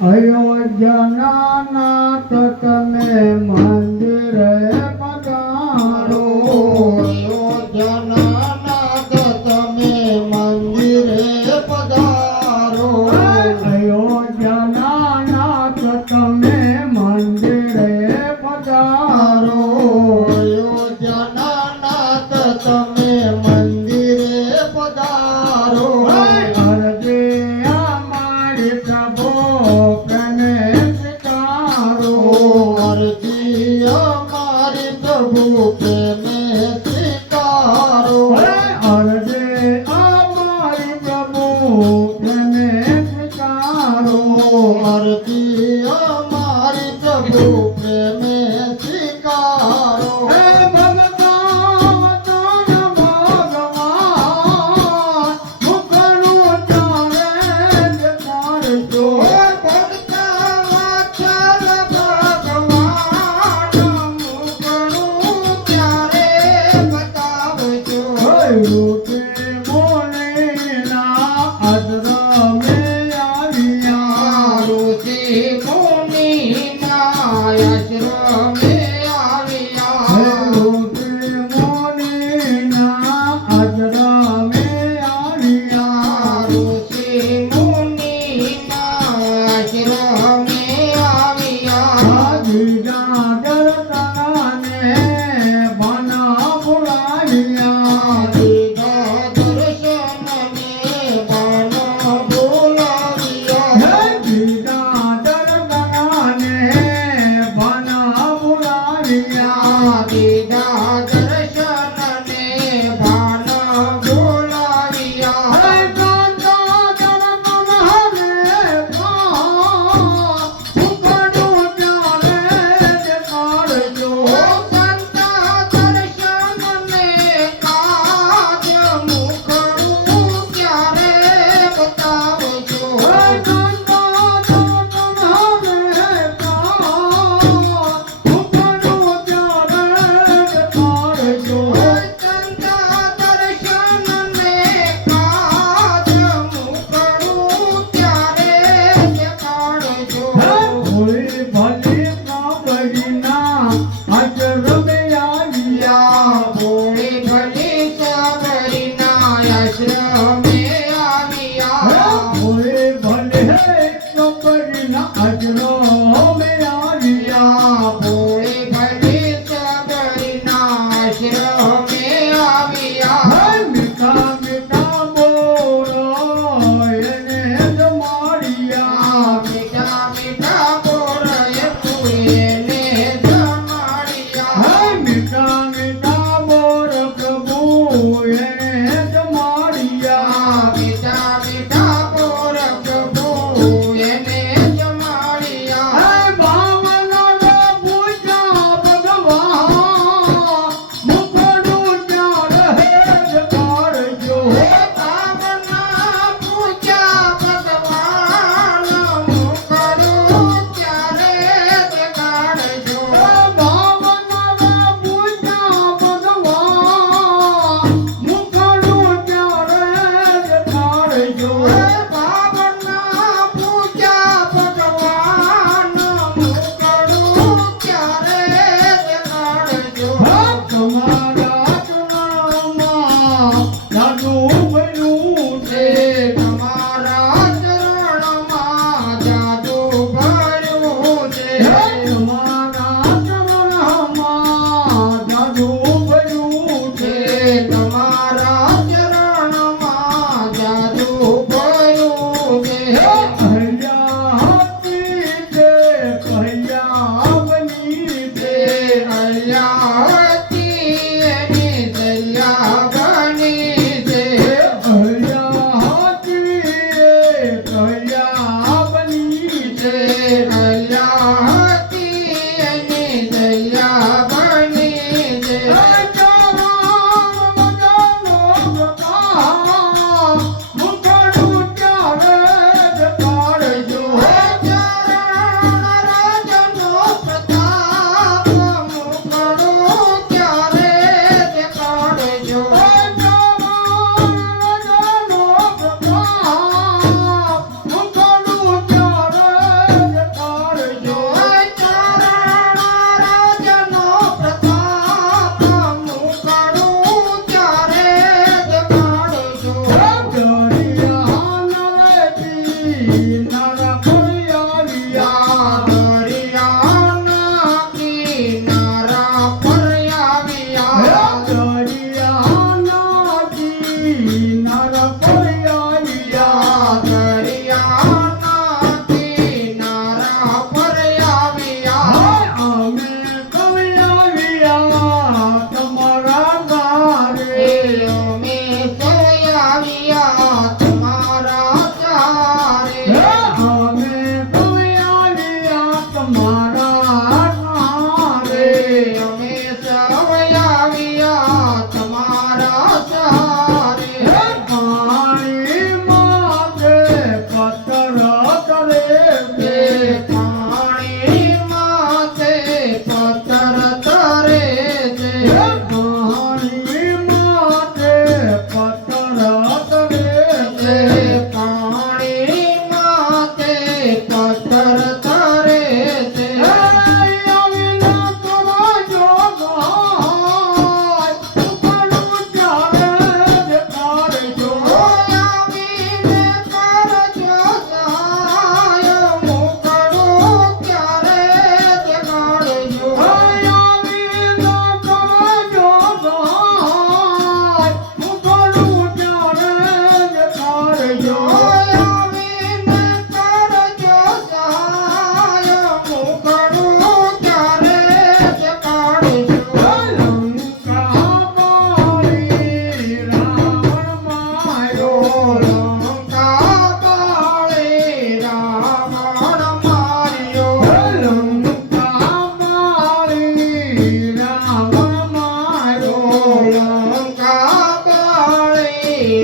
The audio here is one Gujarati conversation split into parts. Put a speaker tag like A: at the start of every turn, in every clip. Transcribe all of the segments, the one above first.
A: અયોધ્યાના નાથ તમે મંદિરે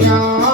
A: Señor.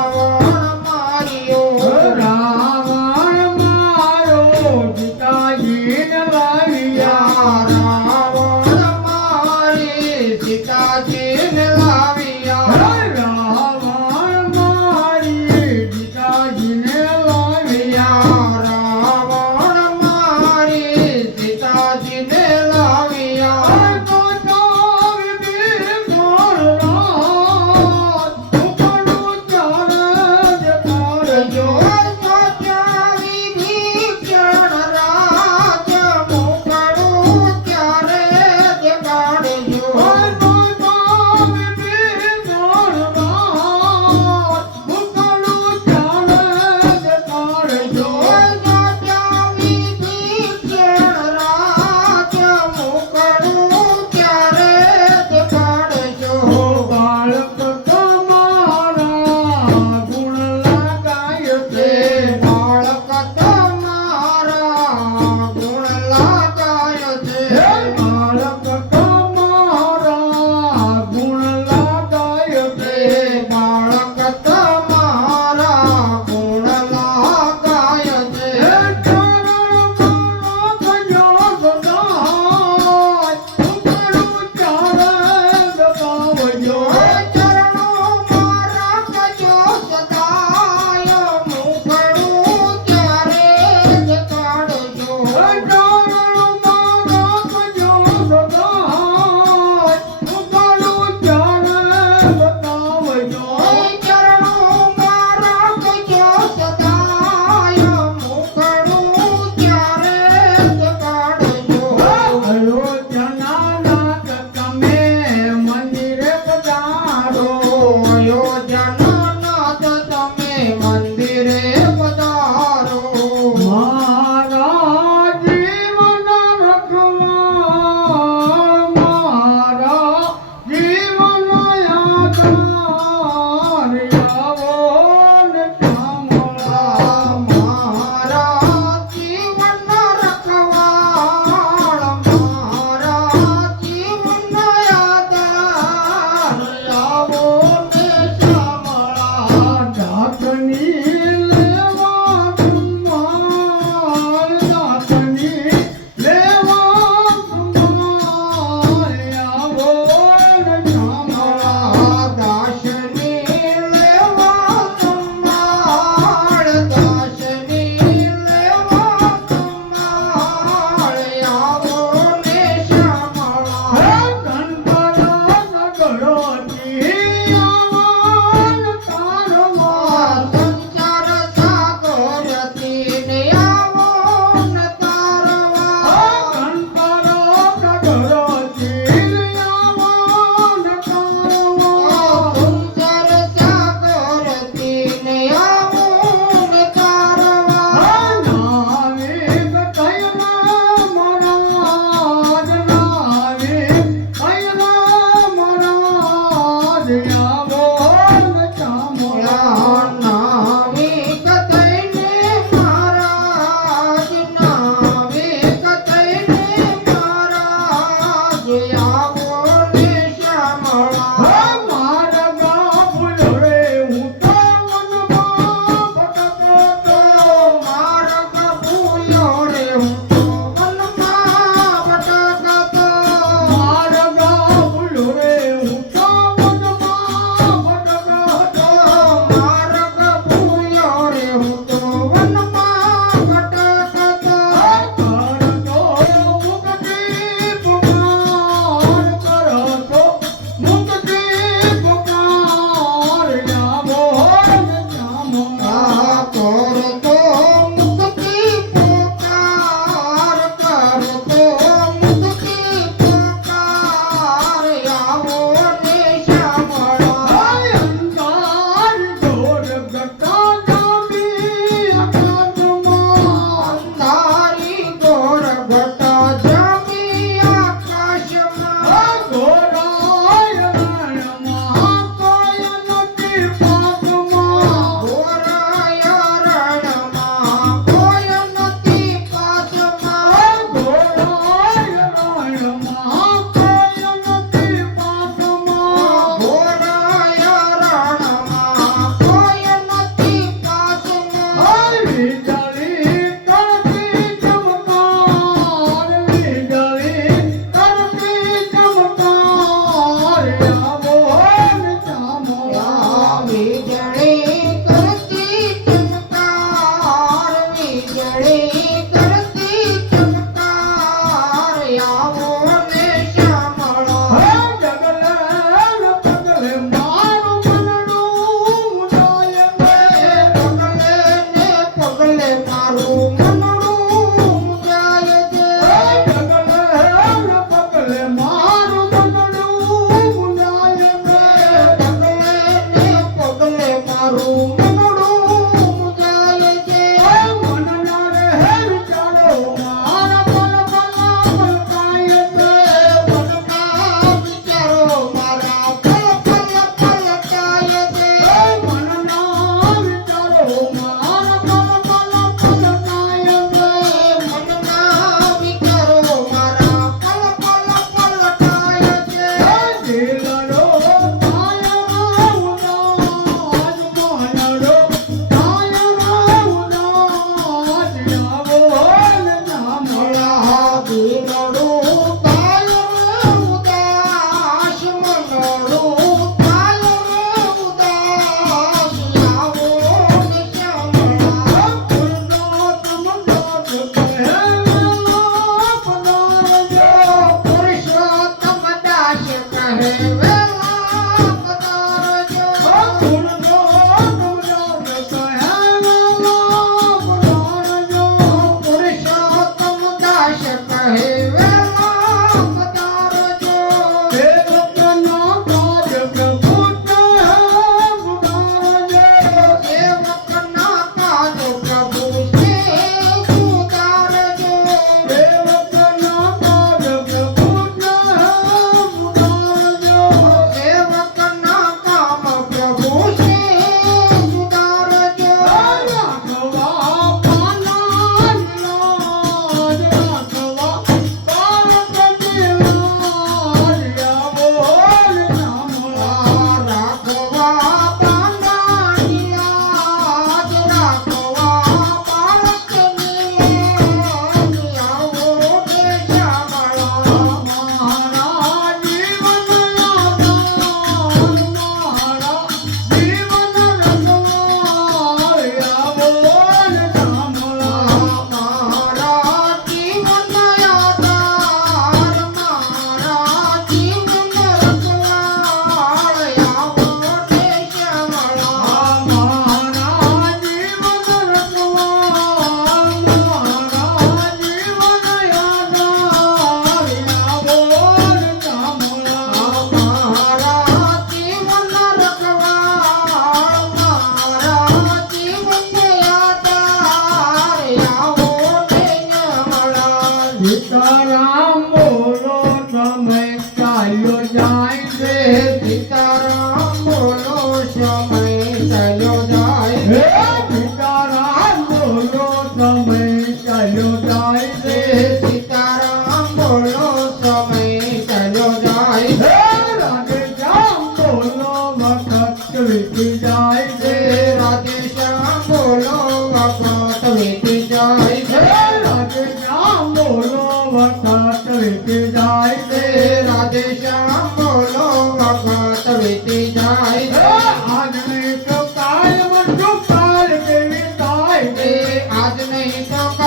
A: Come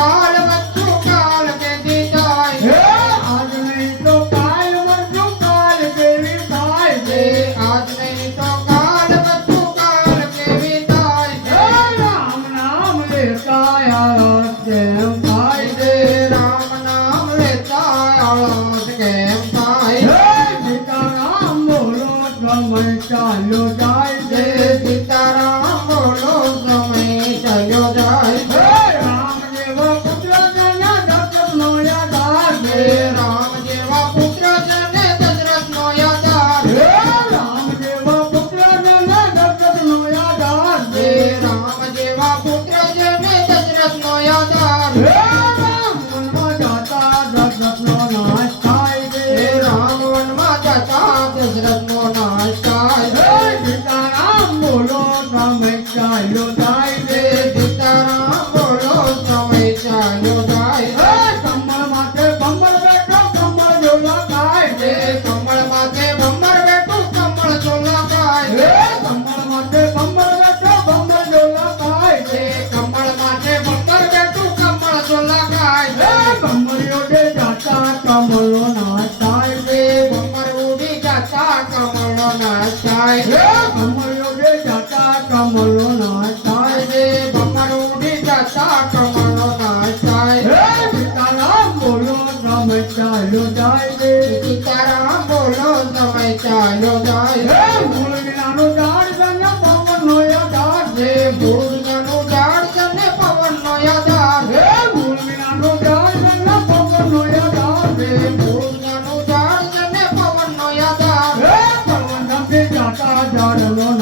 A: પવન નથી જાતા જાડવા